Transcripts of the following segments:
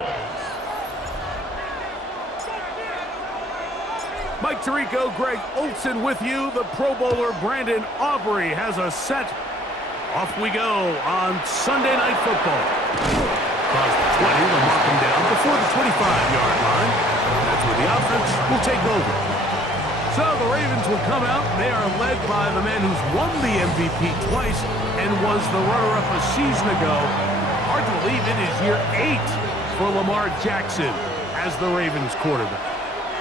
Mike Tirico, Greg Olson with you. The Pro Bowler Brandon Aubrey has a set. Off we go on Sunday Night Football. Across the 20, they'll mark him down before the 25-yard line. That's where the offense will take over. So the Ravens will come out. They are led by the man who's won the MVP twice and was the runner-up a season ago. Hard to believe it is year 8 for Lamar Jackson as the Ravens quarterback.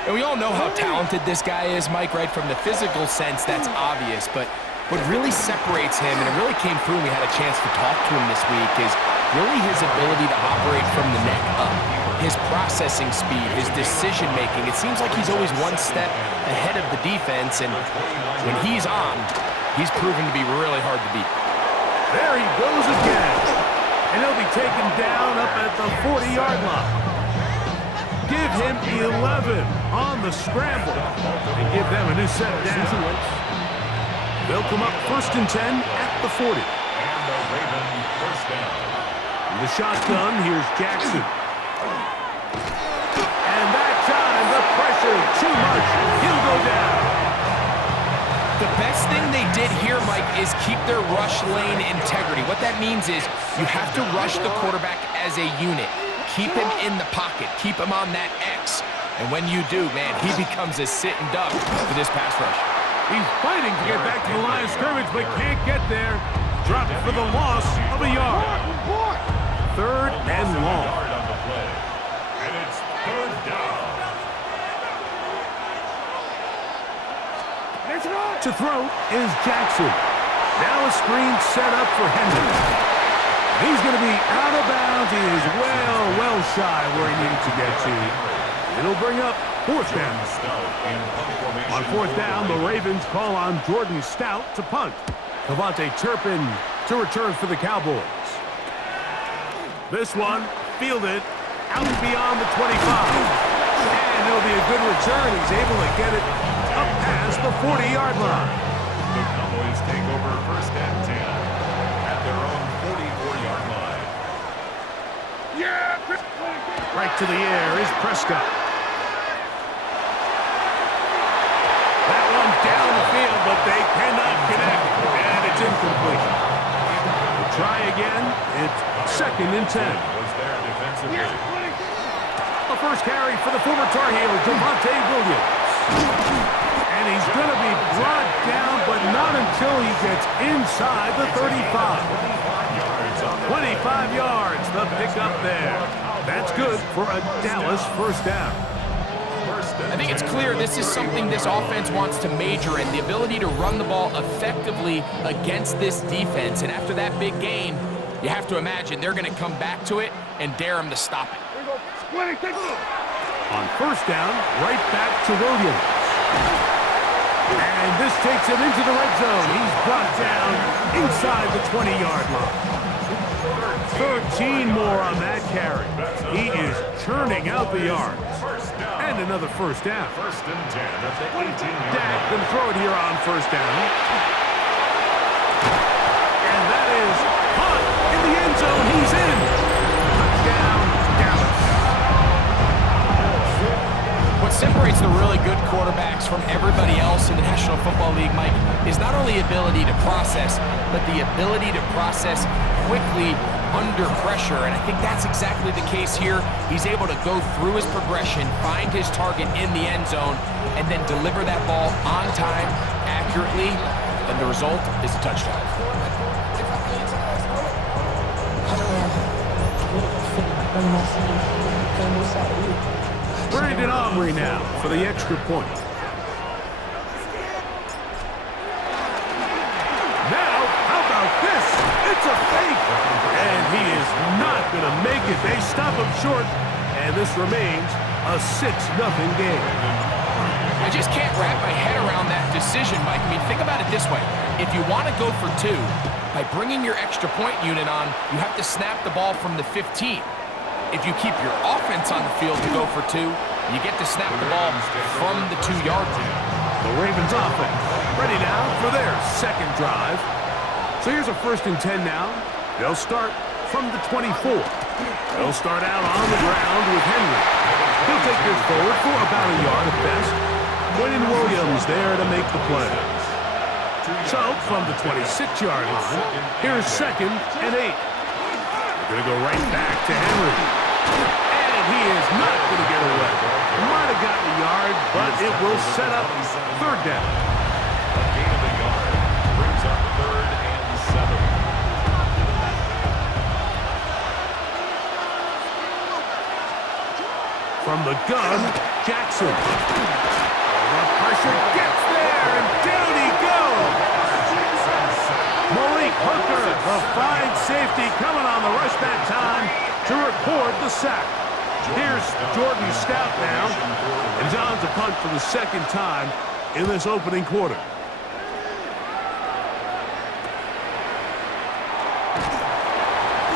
And we all know how talented this guy is, Mike, right? From the physical sense, that's obvious. But what really separates him, and it really came through when we had a chance to talk to him this week, is really his ability to operate from the neck up. His processing speed, his decision-making. It seems like he's always one step ahead of the defense, and when he's on, he's proven to be really hard to beat. There he goes again. And he'll be taken down up at the 40-yard line. Give him 11 on the scramble and give them a new set down. They'll come up 1st and 10 at the 40. And the Ravens first down. In the shotgun, here's Jackson. And that time, the pressure, too much. He'll go down. The best thing they did here, Mike, is keep their rush lane integrity. What that means is you have to rush the quarterback as a unit. Keep him in the pocket. Keep him on that X. And when you do, man, he becomes a sitting duck for this pass rush. He's fighting to get back to the line of scrimmage, but can't get there. Dropped for the loss of a yard. 3rd and long. And it's 3rd down. To throw is Jackson. Now a screen set up for Henry. He's going to be out of bounds. He is well shy where he needed to get to. It'll bring up 4th down. On 4th down, the Ravens call on Jordan Stout to punt. Devontae Turpin to return for the Cowboys. This one fielded out beyond the 25. And it'll be a good return. He's able to get it up past the 40-yard line. The Cowboys take over 1st and 10 at their own 44-yard line. Right to the air is Prescott. That one down the field, but they cannot connect. And it's incomplete. We'll try again. It's 2nd and 10. Was there defensively. The first carry for the former Tar Heel, Javonte Williams. And he's going to be brought down, but not until he gets inside the 35. 25 yards, the pickup there. That's good for a Dallas 1st down. I think it's clear this is something this offense wants to major in, the ability to run the ball effectively against this defense. And after that big gain, you have to imagine they're going to come back to it and dare him to stop it. On 1st down, right back to Williams. And this takes him into the red zone. He's brought down inside the 20-yard line. 13 more on that carry. He is churning out the yards. And another 1st down. 1st and 10 at the 18-yard Dak line. can throw it here on 1st down. And that is caught in the end zone. He's in. Touchdown, Dallas. What separates the really good quarterbacks from everybody else in the National Football League, Mike, is not only ability to process, but the ability to process quickly under pressure, and I think that's exactly the case here. He's able to go through his progression, find his target in the end zone, and then deliver that ball on time, accurately, and the result is a touchdown. Brandon Aubrey now for the extra point. Now, how about this? It's a fake. And he is not going to make it. They stop him short. And this remains a 6-0 game. I just can't wrap my head around that decision, Mike. I mean, think about it this way. If you want to go for 2, by bringing your extra point unit on, you have to snap the ball from the 15. If you keep your offense on the field to go for 2, you get to snap the ball from the 2-yard line. The Ravens offense ready now for their second drive. So here's a 1st and 10 now. They'll start from the 24. They'll start out on the ground with Henry. He'll take this forward for about a yard at best. Quentin Williams there to make the play. So, from the 26-yard line, here's 2nd and 8. They're going to go right back to Henry. And he is not going to get away. Might have gotten a yard, but it will set up 3rd down. A gain of a yard brings up 3rd and 7. From the gun, Jackson. The pressure gets there, and down he goes. Malik Hooker, the fine safety, coming on the rush that time to record the sack. Here's Jordan Stout now, and he's on to punt for the 2nd time in this opening quarter.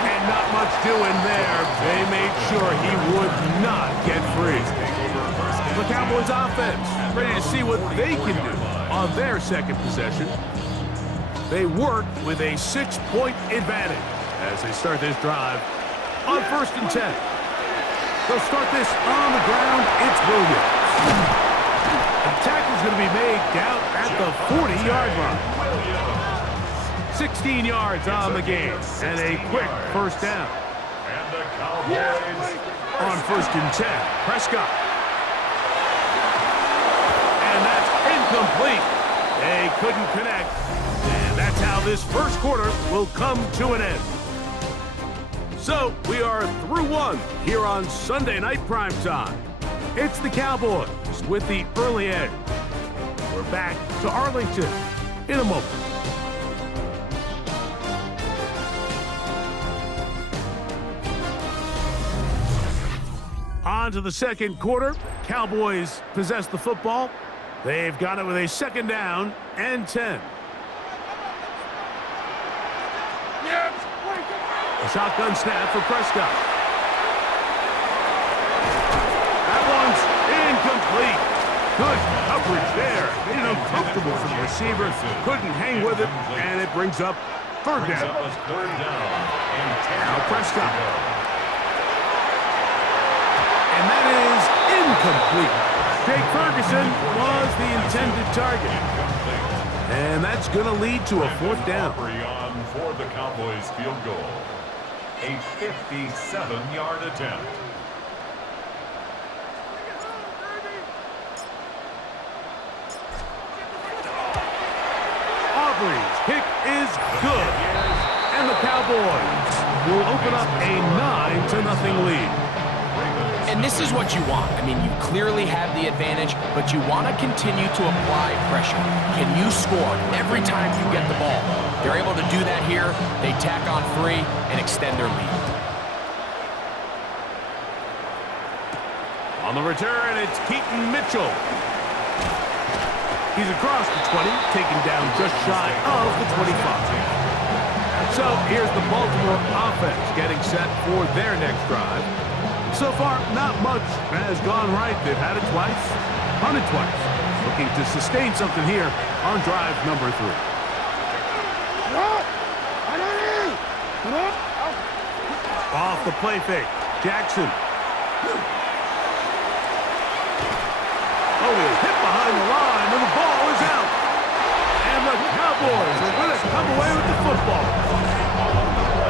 And not much doing there. They made sure he would not get free. The Cowboys offense ready to see what they can do on their 2nd possession. They work with a 6-point advantage as they start this drive on 1st and 10. They'll start this on the ground. It's Williams. The tackle's going to be made down at the 40-yard line. 16 yards on the game and a quick 1st down. And the Cowboys On 1st and 10, Prescott. And that's incomplete. They couldn't connect. And that's how this 1st quarter will come to an end. So, we are through 1 here on Sunday Night Primetime. It's the Cowboys with the early edge. We're back to Arlington in a moment. On to the 2nd quarter. Cowboys possess the football. They've got it with a 2nd down and 10. A shotgun snap for Prescott. That one's incomplete. Good coverage there. Made it uncomfortable for the receiver. Couldn't hang with it, and it brings up 3rd down. Now Prescott. And that is incomplete. Jake Ferguson was the intended target. And that's going to lead to a 4th down. For the Cowboys field goal. A 57-yard attempt. Aubrey's kick is good. And the Cowboys will open up a 9-0 lead. And this is what you want. I mean, you clearly have the advantage, but you want to continue to apply pressure. Can you score every time you get the ball? They're able to do that here. They tack on 3 and extend their lead. On the return, it's Keaton Mitchell. He's across the 20, taken down just shy of the 25. So here's the Baltimore offense getting set for their next drive. So far, not much has gone right. They've had it twice, punted twice. Looking to sustain something here on drive number 3. Off the play fake, Jackson. Oh, he's hit behind the line, and the ball is out. And the Cowboys are going to come away with the football.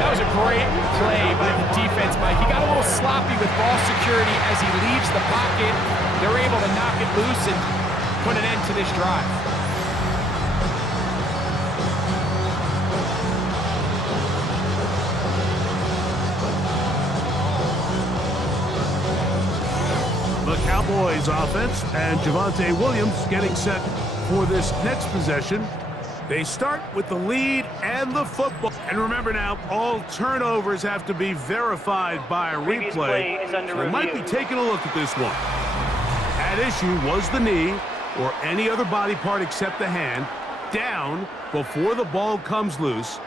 That was a great play by the defense, Mike. He got a little sloppy with ball security as he leaves the pocket. They're able to knock it loose and put an end to this drive. The Cowboys offense and Javonte Williams getting set for this next possession. They start with the lead and the football. And remember now, all turnovers have to be verified by a replay. So they might be taking a look at this one. At issue was the knee or any other body part except the hand down before the ball comes loose.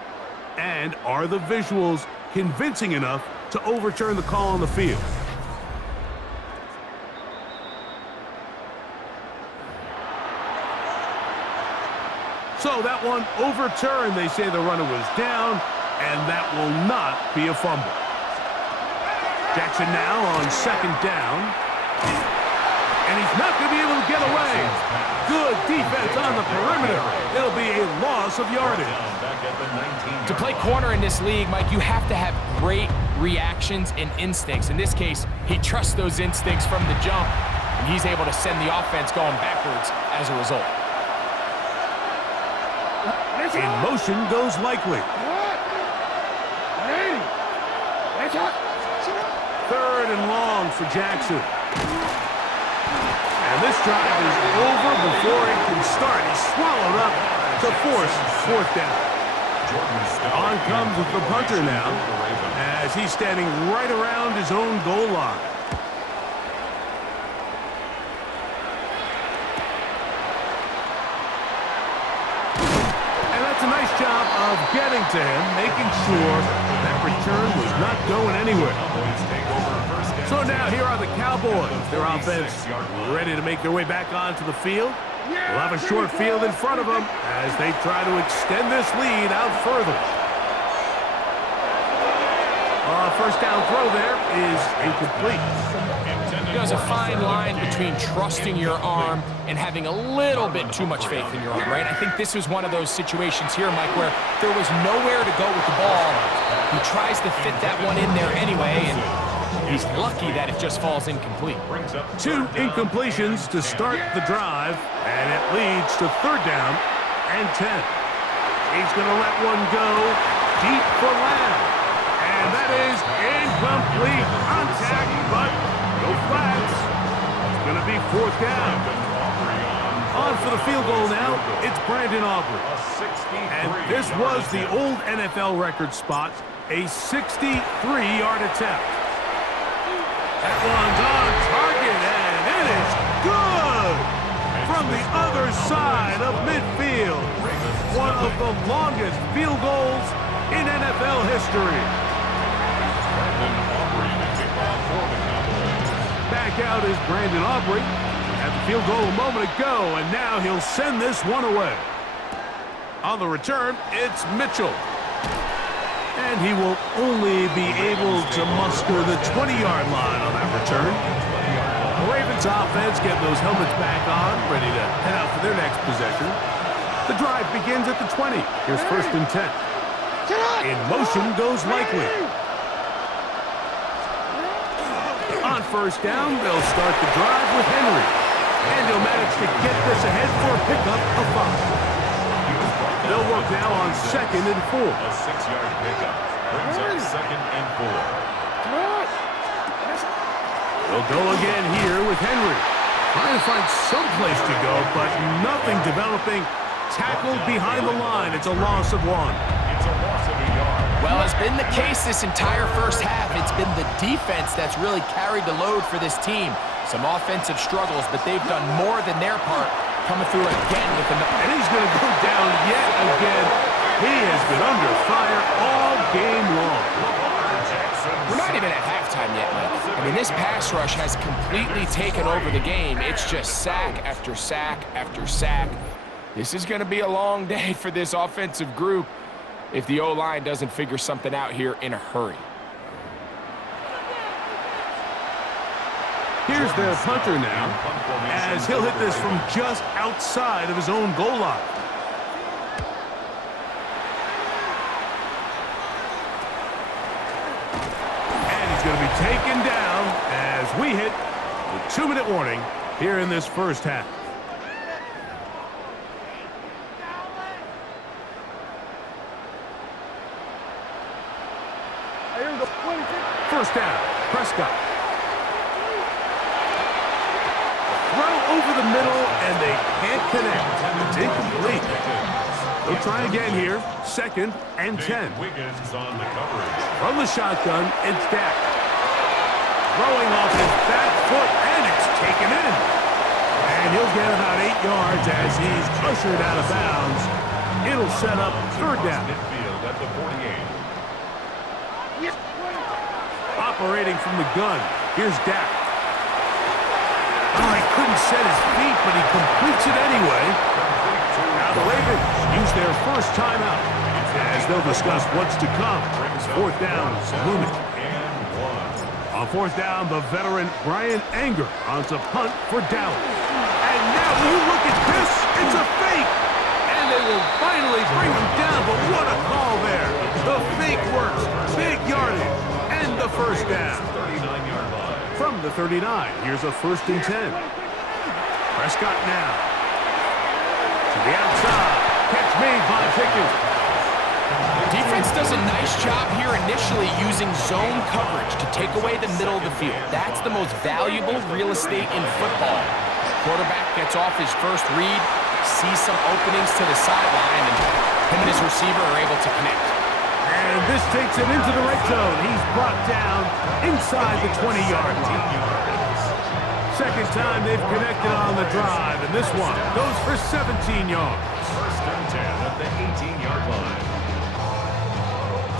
And are the visuals convincing enough to overturn the call on the field? So that one overturned. They say the runner was down. and that will not be a fumble. Jackson now on second down. And he's not going to be able to get away. Good defense on the perimeter. It'll be a loss of yardage. To play corner in this league, Mike, you have to have great reactions and instincts. In this case, he trusts those instincts from the jump, and he's able to send the offense going backwards as a result. In motion goes Likely. Third and long for Jackson. And this drive is over before it can start. He's swallowed up to force fourth down. On comes the punter now as he's standing right around his own goal line. And that's a nice job of getting to him, making sure that return was not going anywhere. So now here are the Cowboys. Their offense ready to make their way back onto the field. They'll have a short field in front of them as they try to extend this lead out further. First down throw there is incomplete. There's a fine line between trusting your arm and having a little bit too much faith in your arm, right? I think this was one of those situations here, Mike, where there was nowhere to go with the ball. He tries to fit that one in there anyway, and he's lucky that it just falls incomplete. 2 incompletions to start the drive, and it leads to third down and 10. He's going to let one go deep for Lamb. And that is incomplete. Contact, but no flags. It's going to be fourth down. On for the field goal now, it's Brandon Aubrey. And this was the old NFL record spot, a 63-yard attempt. That one's on target, and it is good! From the other side of midfield. One of the longest field goals in NFL history. Back out is Brandon Aubrey. Had the field goal a moment ago, and now he'll send this one away. On the return, it's Mitchell. And he will only be able to muster the 20-yard line on that return. The Ravens offense getting those helmets back on, ready to head out for their next possession. The drive begins at the 20. Here's first and 10. In motion goes Likely. On first down, they'll start the drive with Henry. And he'll manage to get this ahead for a pickup of 5. They'll work now on second and 4. A 6-yard pickup brings up second and 4. They'll go again here with Henry. Trying to find some place to go, but nothing developing. Tackled behind the line. It's a loss of 1. It's a loss of a yard. Well, as been the case this entire first half, it's been the defense that's really carried the load for this team. Some offensive struggles, but they've done more than their part, coming through again with another. And he's going to go down yet again. He has been under fire all game long. We're not even at halftime yet, Mike. I mean, this pass rush has completely taken over the game. It's just sack after sack after sack. This is going to be a long day for this offensive group if the O-line doesn't figure something out here in a hurry. Here's their punter now, as he'll hit this from just outside of his own goal line. And he's going to be taken down as we hit the 2-minute warning here in this first half. First down, Prescott. Throw over the middle, and they can't connect. It's incomplete. They'll try again here. Second and 10. Wiggins on the coverage. From the shotgun, it's Dak. Throwing off his back foot, and it's taken in. And he'll get about 8 yards as he's ushered out of bounds. It'll set up third down. Midfield at the 48. Operating from the gun, here's Dak. Oh, he couldn't set his feet, but he completes it anyway. Now the Ravens use their first timeout. as they'll discuss what's to come. Fourth down is looming. On fourth down, the veteran Brian Anger on to punt for Dallas. And now, will you look at this? It's a fake. And they will finally bring him down, but what a call there. The fake works. Big yardage. And the first down. From the 39, here's a 1st and 10. Prescott now. To the outside. Catch made by Pickens. Defense does a nice job here initially using zone coverage to take away the middle of the field. That's the most valuable real estate in football. Quarterback gets off his first read, sees some openings to the sideline, and him and his receiver are able to connect. And this takes him into the red zone. He's brought down inside the 20-yard line. Second time they've connected on the drive, and this one goes for 17 yards. 1st and 10 at the 18-yard line.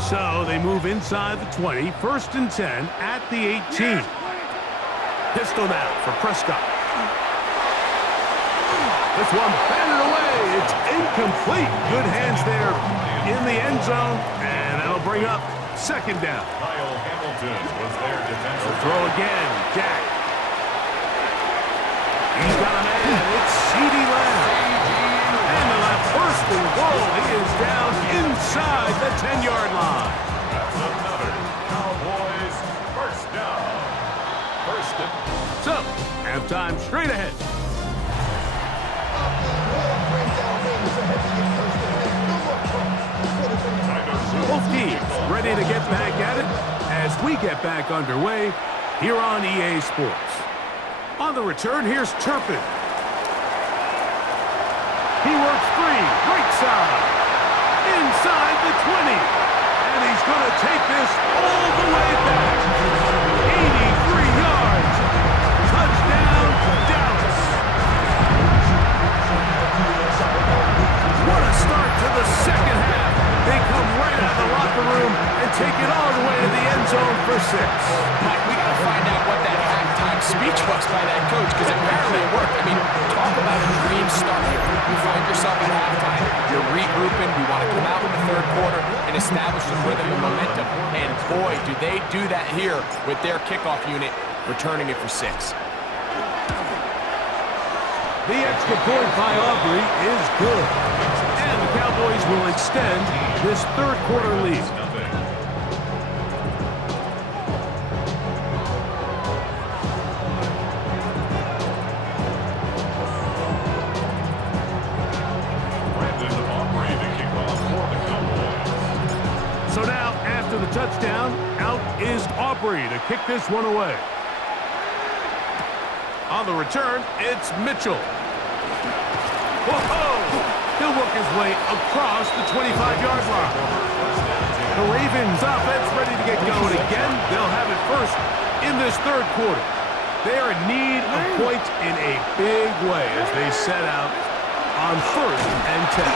So they move inside the 20, 1st and 10 at the 18. Pistol now for Prescott. This one batted away. It's incomplete. Good hands there in the end zone, and that'll bring up 2nd down. Kyle Hamilton was their defensive Throw again, Jack. He's got a man. It's CeeDee Lamb. And the left 1st and goal. He is down inside the 10-yard line. That's another Cowboys 1st down. 1st and... So, halftime straight ahead. Both teams ready to get back at it as we get back underway here on EA Sports. On the return, here's Turpin. He works free, right side, inside the 20. And he's going to take this all the way back. 83 yards. Touchdown, Dallas. What a start to the second half. They come right out of the locker room and take it all the way to the end zone for 6. Mike, we got to find out what that halftime speech was by that coach, because apparently it worked. I mean, talk about a dream start here. You find yourself at halftime, you're regrouping, we want to come out in the 3rd quarter and establish some rhythm and momentum. And boy, do they do that here with their kickoff unit, returning it for 6. The extra point by Aubrey is good. And the Cowboys will extend this 3rd quarter lead. So now, after the touchdown, out is Aubrey to kick this one away. On the return, it's Mitchell. Whoa! He'll work his way across the 25-yard line. The Ravens offense ready to get going again. They'll have it first in this 3rd quarter. They are in need of points in a big way as they set out on 1st and 10.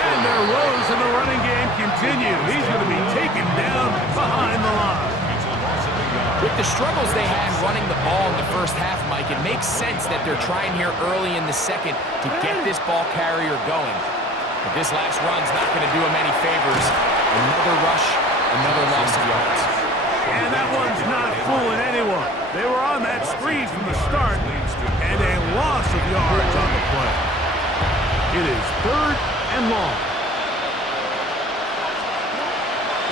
And their woes in the running game continue. He's going to be taken down behind the line. With the struggles they had running the ball in the first half, Mike, it makes sense that they're trying here early in the 2nd to get this ball carrier going. But this last run's not going to do him any favors. Another rush, another loss of yards. And that one's not fooling anyone. They were on that screen from the start, and a loss of yards on the play. It is 3rd and long.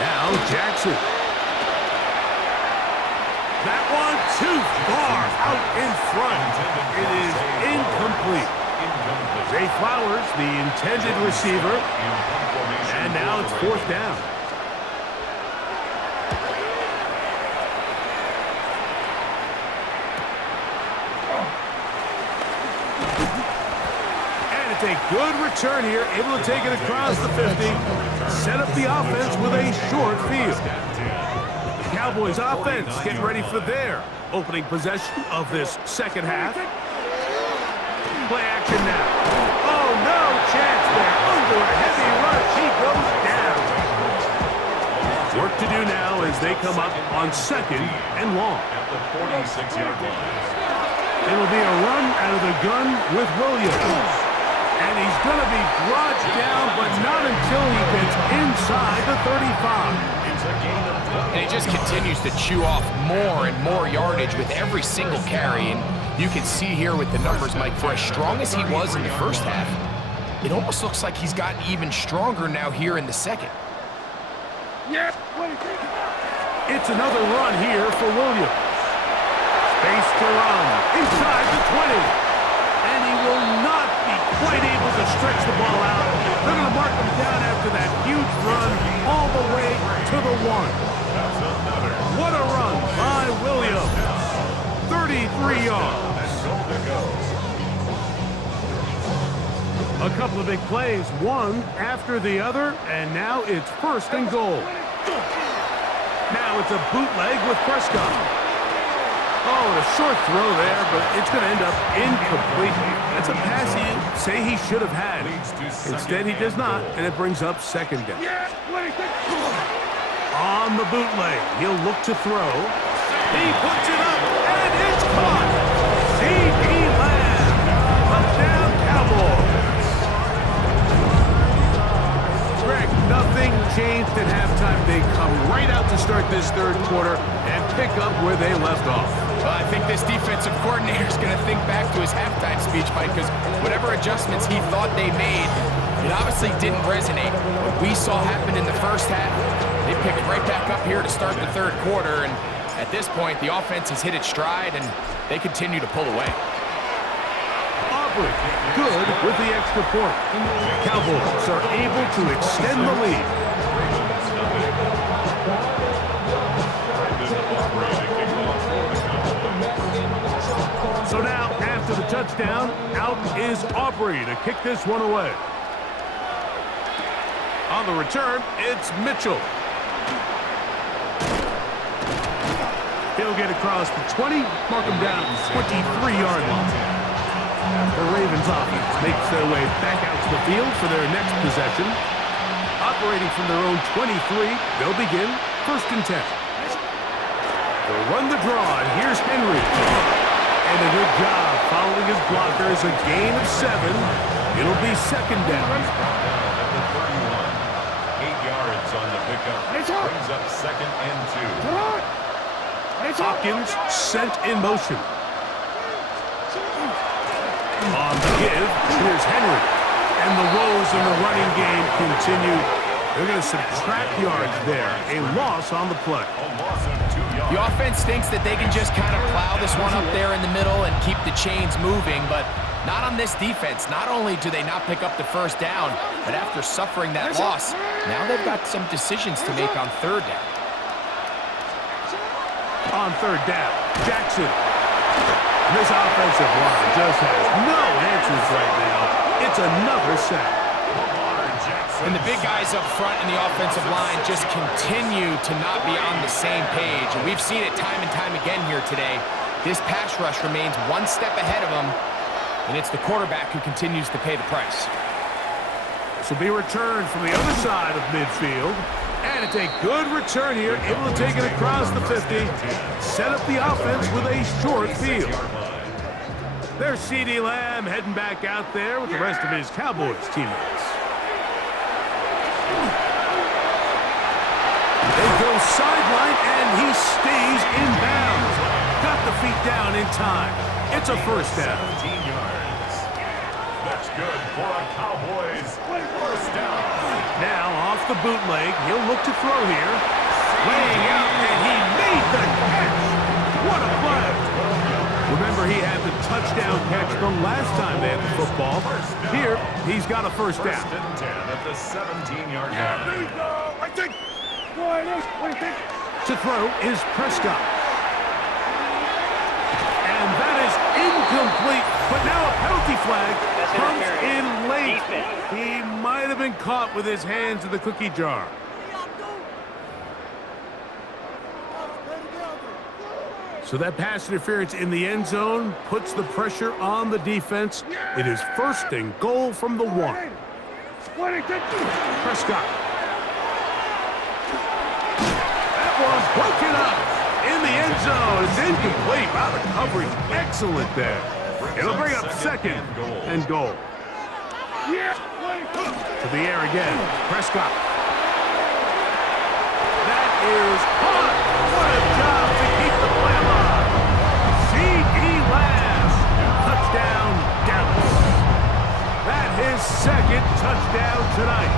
Now Jackson. That one too far out in front. It is incomplete. Zay Flowers, the intended receiver. And now it's 4th down. And it's a good return here, able to take it across the 50. Set up the offense with a short field. Cowboys offense getting ready for their opening possession of this 2nd half. Play action now. Oh, no chance there. Under a heavy rush, he goes down. Work to do now as they come up on 2nd and long. At the 46-yard line. It'll be a run out of the gun with Williams. And he's going to be brought down, but not until he gets inside the 35. And he just continues to chew off more and more yardage with every single carry. And you can see here with the numbers, Mike, for as strong as he was in the first half, it almost looks like he's gotten even stronger now here in the second. It's another run here for Williams. Space to run inside the 20. And he will not be quite able to stretch the ball out. They're going to mark him down after that huge run all the way to the 1. What a run by Williams. 33 yards. A couple of big plays, one after the other, and now it's 1st and goal. Now it's a bootleg with Prescott. Oh, a short throw there, but it's going to end up incomplete. That's a pass you say he should have had. Instead, he does not, and it brings up 2nd down. On the bootleg, he'll look to throw. He puts it up, and it's caught. C.D. Lamb, touchdown Cowboys. Greg, nothing changed at halftime. They come right out to start this 3rd quarter and pick up where they left off. Well, I think this defensive coordinator is going to think back to his halftime speech, Mike, because whatever adjustments he thought they made, it obviously didn't resonate. What we saw happen in the first half, they picked right back up here to start the 3rd quarter, and at this point, the offense has hit its stride, and they continue to pull away. Aubrey, good with the extra point. Cowboys are able to extend the lead. So now, after the touchdown, out is Aubrey to kick this one away. On the return, it's Mitchell. He'll get across the 20, mark him down at the 23-yard line. The Ravens offense makes their way back out to the field for their next possession. Operating from their own 23, they'll begin 1st and 10. They'll run the draw, and here's Henry. And a good job following his blockers, a gain of 7. It'll be 2nd down. 8 yards on the pickup. Brings up 2nd and 2. Hopkins sent in motion. On the give, here's Henry. And the woes in the running game continue. They're going to subtract yards there. A loss on the play. The offense thinks that they can just kind of plow this one up there in the middle and keep the chains moving, but not on this defense. Not only do they not pick up the 1st down, but after suffering that loss, now they've got some decisions to make on 3rd down. On 3rd down, Jackson. This offensive line just has no answers right now. It's another sack. And the big guys up front in the offensive line just continue to not be on the same page. And we've seen it time and time again here today. This pass rush remains one step ahead of them, and it's the quarterback who continues to pay the price. This will be returned from the other side of midfield. And it's a good return here, able to take it across the 50, set up the offense with a short field. There's C.D. Lamb heading back out there with the rest of his Cowboys teammates. They go sideline, and he stays in bounds. Got the feet down in time. It's a 1st down. 17 yards. That's good for a Cowboys 1st down. Now, off the bootleg, he'll look to throw here. Laying out, and he made the catch. What a play. Remember, he had the touchdown catch the last time they had the football. Here, he's got a 1st down. 1st and 10 at the 17-yard line. To throw is Prescott. And that is incomplete, but now a penalty flag comes in late. He might have been caught with his hands in the cookie jar. So that pass interference in the end zone puts the pressure on the defense. It is 1st and goal from the 1. Prescott. That one broken up in the end zone. It's incomplete. Wow, the coverage excellent there. It'll bring up 2nd and goal. To the air again. Prescott. That is caught. What a job to keep the play alive. C.D. Lamb. Touchdown, Dallas. That his second touchdown tonight.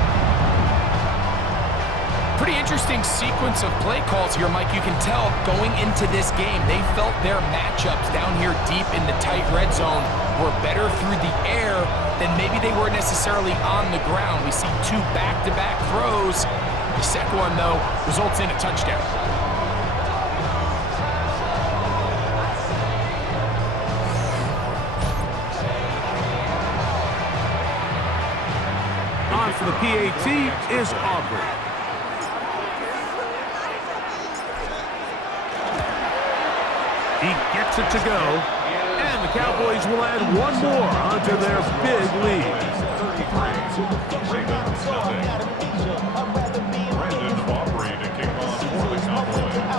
Pretty interesting sequence of play calls here, Mike. You can tell going into this game, they felt their matchups down here deep in the tight red zone were better through the air than maybe they were necessarily on the ground. We see two back-to-back throws. The second one, though, results in a touchdown. On for the PAT is Aubrey. He gets it to go, and the Cowboys will add one more onto their big lead.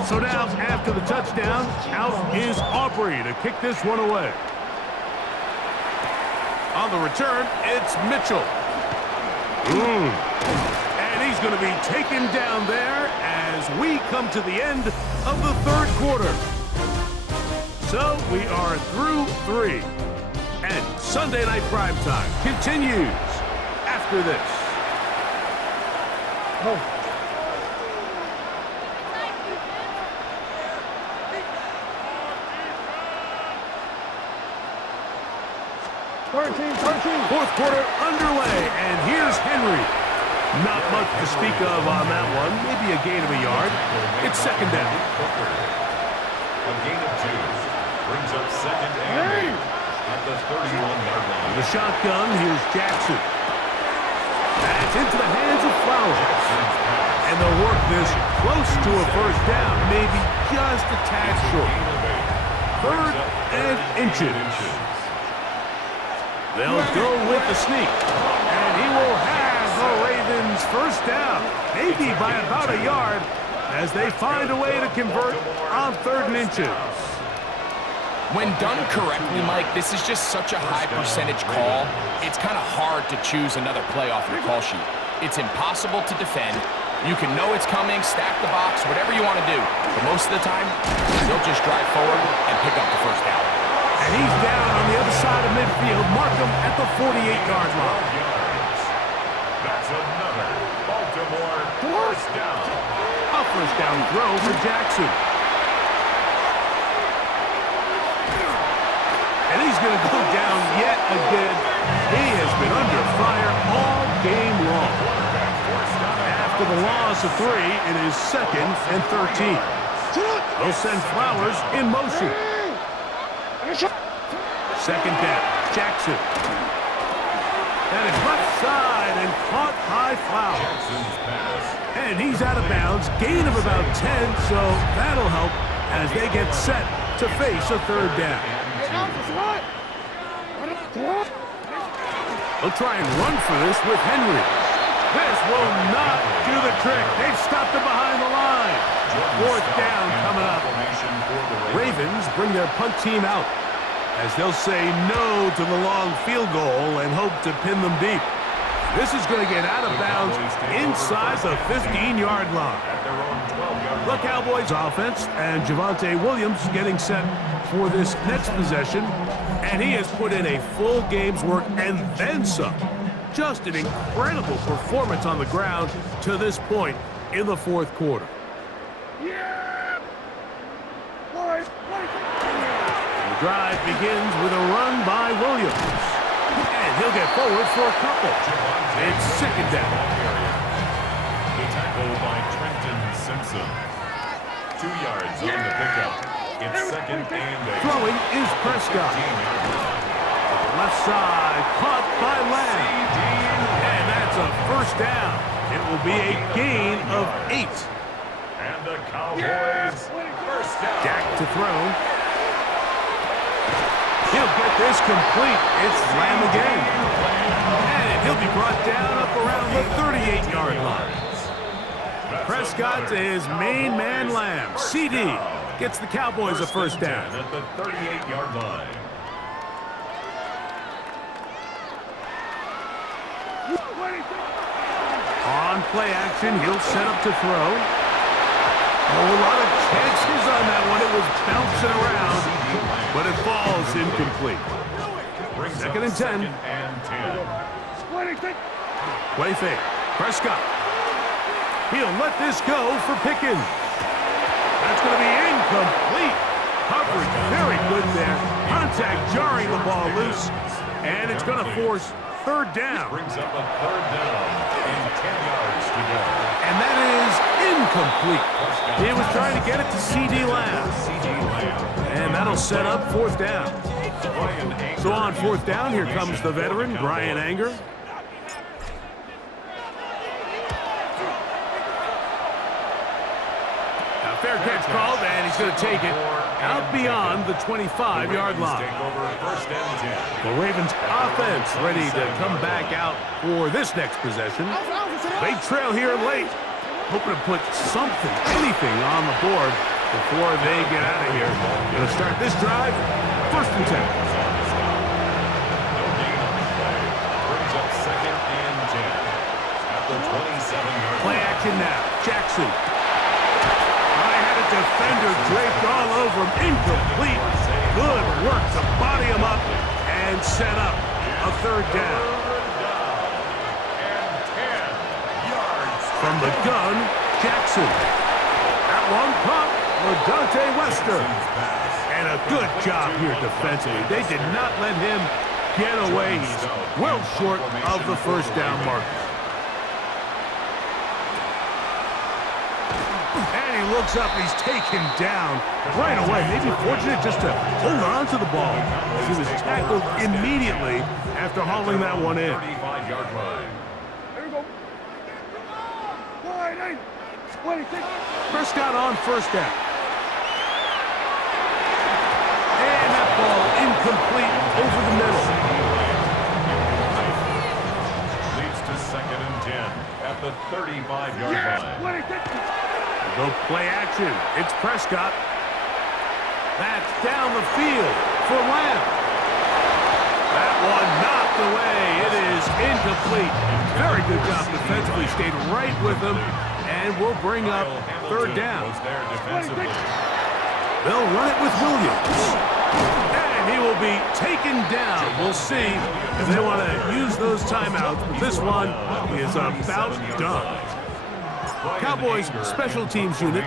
So now, after the touchdown, out is Aubrey to kick this one away. On the return, it's Mitchell. And he's going to be taken down there as we come to the end of the third quarter. So we are through 3. And Sunday Night Primetime continues after this. Fourth quarter underway, and here's Henry. Not much to speak of on that one. Maybe a gain of a yard. It's second down. A gain of 2. Brings up second and 8 at the 31-yard line. The shotgun, here's Jackson. That's into the hands of Flowers. And they'll work this close to a first down, maybe just a tad short. Third and inches. They'll go with the sneak. And he will have the Ravens first down, maybe by about a yard, as they find a way to convert on third and inches. When done correctly, Mike, this is just such a high percentage call. It's kind of hard to choose another play off your call sheet. It's impossible to defend. You can know it's coming, stack the box, whatever you want to do. But most of the time, they'll just drive forward and pick up the first down. And he's down on the other side of midfield. Mark him at the 48-yard line. That's another Baltimore first down. A first down throw for Jackson. And he's going to go down yet again. He has been under fire all game long. After the loss of 3, it is second and 13. They'll send Flowers in motion. Second down, Jackson. That is left side and caught by Flowers. And he's out of bounds, gain of about 10, so that'll help as they get set to face a third down. They'll try and run for this with Henry. This will not do the trick. They've stopped him behind the line. Fourth down coming up. Ravens bring their punt team out as they'll say no to the long field goal and hope to pin them deep. This is going to get out of bounds inside the 15-yard line. The Cowboys offense and Javonte Williams getting set for this next possession. And he has put in a full game's work and then some. Just an incredible performance on the ground to this point in the fourth quarter. The drive begins with a run by Williams. And he'll get forward for a couple. It's second down. The tackle by Trenton Simpson. 2 yards on the pickup. It's second and 8. Throwing is Prescott. Left side, caught by Lamb. And that's a first down. It will be a gain of 8. And the Cowboys first down. Jack to throw. He'll get this complete. It's Lamb again. And he'll be brought down up around the 38-yard line. Prescott to his main man, Lamb. CD gets the Cowboys a first down. At the 38-yard line. On play action, he'll set up to throw. Oh, a lot of chances on that one. It was bouncing around, but it falls incomplete. Second and 10. Play fake. Prescott. He'll let this go for Pickens. That's going to be incomplete. Coverage very good there. Contact jarring the ball loose, and it's going to force third down. Brings up a third down and 10 yards to go. And that is incomplete. He was trying to get it to C.D. Lamb. And that'll set up fourth down. So on fourth down, here comes the veteran, Brian Anger. Fair catch called, and he's going to take it out beyond the 25-yard line. The Ravens offense ready to come back out for this next possession. They trail here late, hoping to put something, anything on the board before they get out of here. Going to start this drive, first and 10. Play action now. Jackson. Defender draped all over him. Incomplete. Good work to body him up and set up a third down. From the gun, Jackson. That one caught LaDante Wester. And a good job here defensively. They did not let him get away. He's well short of the first down marker. And he looks up, he's taken down right away. Maybe fortunate just to hold on to the ball. He was tackled immediately after hauling that one in. 35-yard line. There we go. Prescott on first down. And that ball incomplete over the middle. Leads to second and 10 at the 35-yard line. Go play action. It's Prescott. That's down the field for Lamb. That one knocked away. It is incomplete. Very good job defensively. Stayed right with him, and will bring up third down. They'll run it with Williams. And he will be taken down. We'll see if they want to use those timeouts. This one is about done. Cowboys special teams unit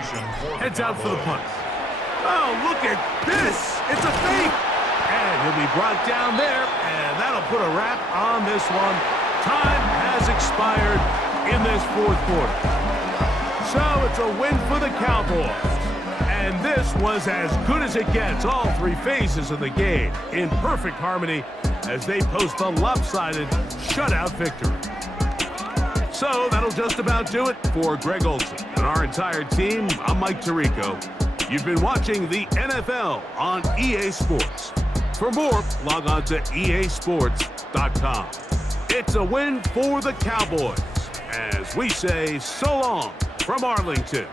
heads out for the punt. Oh, look at this. It's a fake. And he'll be brought down there, and that'll put a wrap on this one. Time has expired in this fourth quarter. So it's a win for the Cowboys. And this was as good as it gets. All three phases of the game in perfect harmony as they post a lopsided shutout victory. So that'll just about do it for Greg Olson and our entire team. I'm Mike Tirico. You've been watching the NFL on EA Sports. For more, log on to easports.com. It's a win for the Cowboys as we say so long from Arlington.